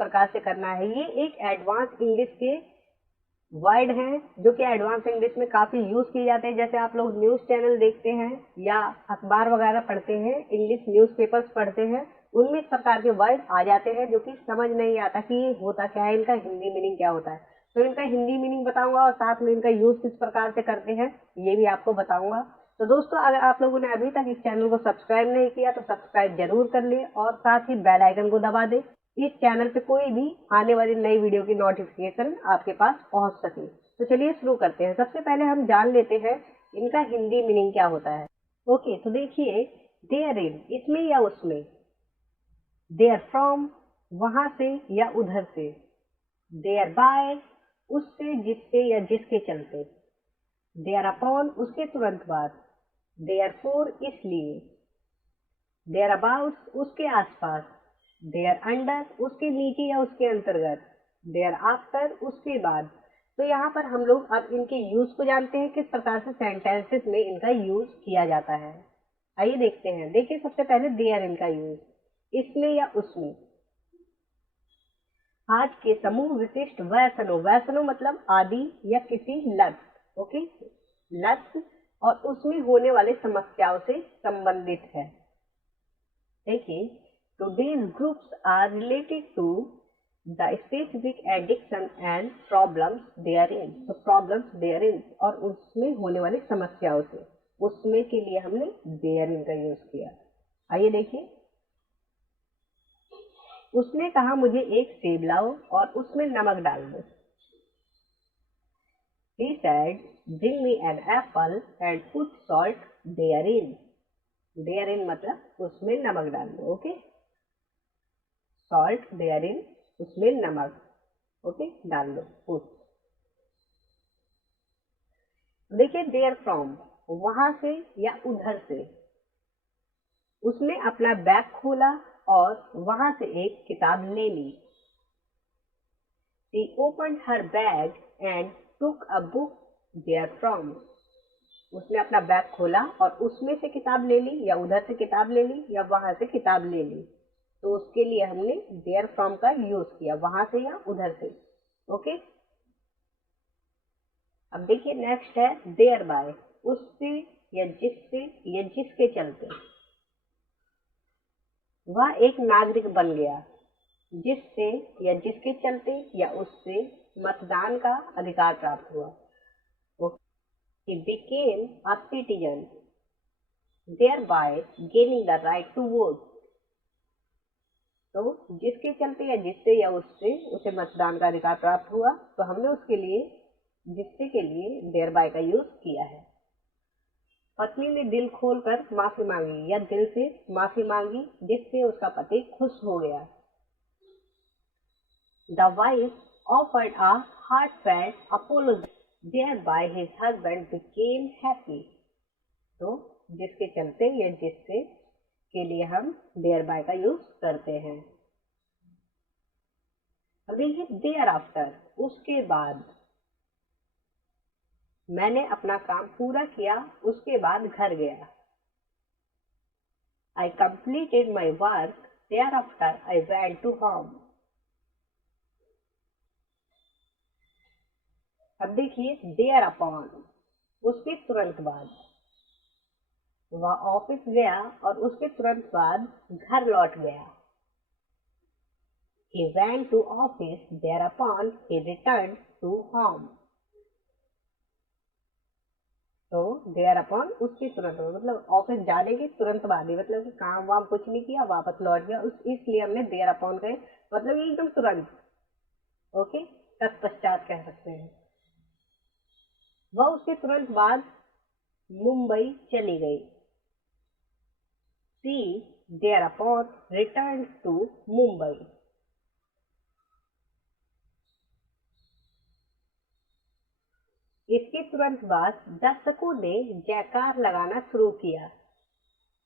प्रकार से करना है। ये एक एडवांस इंग्लिश के वर्ड हैं जो कि एडवांस इंग्लिश में काफ़ी यूज़ किए जाते हैं। जैसे आप लोग न्यूज़ चैनल देखते हैं या अखबार वगैरह पढ़ते हैं, इंग्लिश न्यूज़पेपर्स पढ़ते हैं, उनमें इस प्रकार के वर्ड आ जाते हैं जो कि समझ नहीं आता कि ये होता क्या है, इनका हिंदी मीनिंग क्या होता है। तो इनका हिंदी मीनिंग बताऊंगा और साथ में इनका यूज़ किस प्रकार से करते हैं ये भी आपको बताऊंगा। तो दोस्तों, अगर आप लोगों ने अभी तक इस चैनल को सब्सक्राइब नहीं किया तो सब्सक्राइब जरूर कर लें और साथ ही बेल आइकन को दबा दें। इस चैनल पे कोई भी आने वाली नई वीडियो की नोटिफिकेशन आपके पास पहुंच सके। तो चलिए शुरू करते हैं। सबसे पहले हम जान लेते हैं इनका हिंदी मीनिंग क्या होता है। ओके, तो देखिए, देयर इन, इसमें या उसमें, देयर फ्रॉम, वहां से या उधर से, देयर बाय, उससे जिससे या जिसके चलते, देयर अपॉन, उसके तुरंत बाद, देयर फोर, इसलिए, देयर अबाउट, उसके आसपास, देयर अंडर, उसके नीचे या उसके अंतर्गत, देयर आफ्टर, उसके बाद। तो यहाँ पर हम लोग अब इनके यूज को जानते हैं, किस प्रकार से सेंटेंसेस में इनका यूज किया जाता है। आइए देखते हैं। देखिए, सबसे पहले देयर इनका यूज, इसमें या उसमें। आज के समूह विशिष्ट व्यसनों, व्यसनों मतलब आदि या किसी लत, ओके, लत और उसमें होने वाले समस्याओं से संबंधित है। देखिए, today's groups are related to the specific addiction and problems therein, तो problems therein और उसमें होने वाली समस्याओं से, उसमें के लिए हमने therein का यूज किया। आइए देखिए, उसने कहा मुझे एक सेब लाओ और उसमें नमक डाल दो। He said, bring me an apple and put salt therein. therein मतलब उसमें नमक डाल दो, ओके। सॉल्ट therein, उसमें नमक, ओके, डाल दो, पुट। देखिए, देयर फ्रॉम, वहां से या उधर से। उसने अपना बैग खोला और वहां से एक किताब ले ली। She opened her bag and took a book therefrom. उसने अपना बैग खोला और उसमें से किताब ले ली या उधर से किताब ले ली या वहां से किताब ले ली। तो उसके लिए हमने देयर फ्रॉम का यूज किया, वहां से या उधर से, ओके। अब देखिए, नेक्स्ट है देयर बाय, उससे या जिससे या जिसके चलते। वह एक नागरिक बन गया, जिससे या जिसके चलते या उससे मतदान का अधिकार प्राप्त हुआ। He became a citizen, thereby gaining the right to vote. तो जिसके चलते या जिससे या उससे उसे मतदान का अधिकार प्राप्त हुआ, तो हमने उसके लिए जिससे के लिए देयर बाय का यूज किया है। पत्नी ने दिल खोलकर माफी मांगी या दिल से माफी मांगी, जिससे उसका पति खुश हो गया। The wife offered a heartfelt apology, thereby his husband became happy. तो जिसके चलते या जिससे के लिए हम देयर बाय का यूज करते हैं। अब देखिए, देयर आफ्टर, उसके बाद। मैंने अपना काम पूरा किया, उसके बाद घर गया। I completed my work, thereafter I went to home. अब देखिए, देयर अपॉन, उसके तुरंत बाद। वह ऑफिस गया और उसके तुरंत बाद घर लौट गया। He went to office, thereupon he returned to home. तो देयर अपॉन उसके तुरंत बाद, मतलब ऑफिस जाने के तुरंत बाद ही, मतलब कि काम वाम कुछ नहीं किया, वापस लौट गया, उस इसलिए हमने देयर अपॉन कहे, मतलब एकदम तुरंत, ओके, तत्पश्चात कह सकते हैं। वह उसके तुरंत बाद मुंबई चली गई। She thereupon returned to Mumbai. इसके तुरंत बाद दर्शकों ने जयकार लगाना शुरू किया।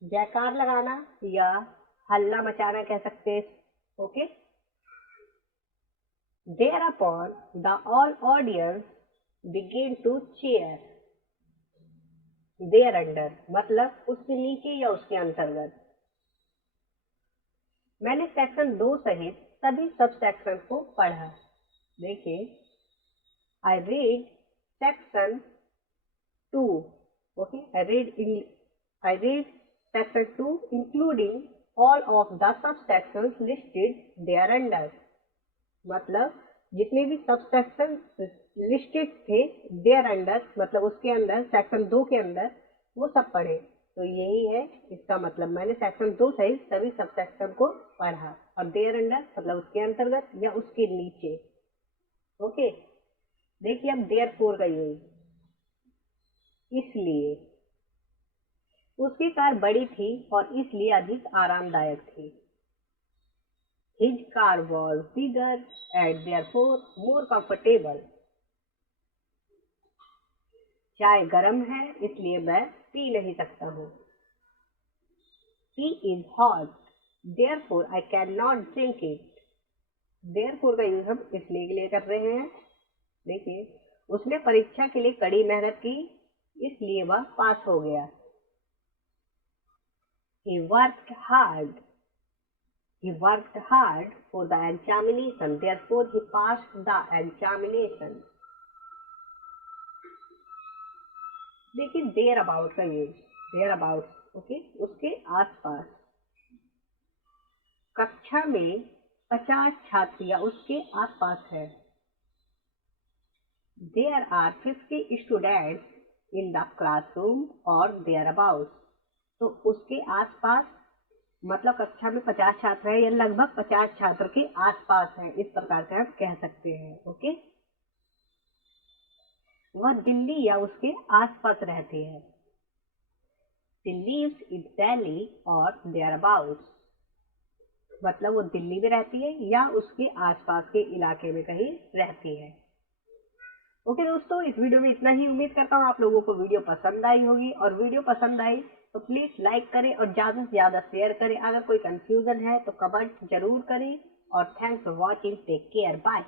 जयकार लगाना या हल्ला मचाना कह सकते हैं, okay. Thereupon the all audience began to cheer. Thereunder मतलब उसके नीचे या उसके अंतर्गत। मैंने सेक्शन 2 सहित सभी सब सेक्शन को पढ़ा। देखिए, I read section 2, okay, I read section 2 including all of the subsections listed thereunder। मतलब जितने भी सबसेक्शन लिस्टेड थे thereunder, मतलब उसके अंदर, सेक्शन 2 के अंदर, वो सब पढ़े। तो यही है इसका मतलब, मैंने सेक्शन 2 सहित सभी सबसेक्शन को पढ़ा। और thereunder मतलब उसके अंतर्गत या उसके नीचे। ओके, देखिए अब therefore का यूज। इसलिए उसकी कार बड़ी थी और इसलिए अधिक आरामदायक थी। His car was bigger and therefore more comfortable। चाय गर्म है इसलिए मैं पी नहीं सकता हूँ। Tea is hot, therefore I cannot drink it। Therefore का यूज हम इसलिए के लिए कर रहे हैं। देखिए, उसने परीक्षा के लिए कड़ी मेहनत की, इसलिए वह पास हो गया। He worked hard for the examination, therefore he passed the examination। देखिए, देयर अबाउट का यूज, देयर अबाउट, ओके, उसके आसपास। कक्षा में 50 छात्र या उसके आसपास है। There are 50 students in the classroom or thereabouts। तो उसके आसपास मतलब कक्षा में 50 छात्र है या लगभग 50 छात्र के आसपास है, इस प्रकार से हम कह सकते हैं। ओके, वह दिल्ली या उसके आसपास रहती है। She lives in Delhi or thereabouts। मतलब वो दिल्ली में रहती है या उसके आसपास के इलाके में कहीं रहती है। ओके दोस्तों, इस वीडियो में इतना ही। उम्मीद करता हूँ आप लोगों को वीडियो पसंद आई होगी, और वीडियो पसंद आई तो प्लीज लाइक करें और ज़्यादा से ज़्यादा शेयर करें। अगर कोई कंफ्यूजन है तो कमेंट जरूर करें। और thanks for watching, take care, bye.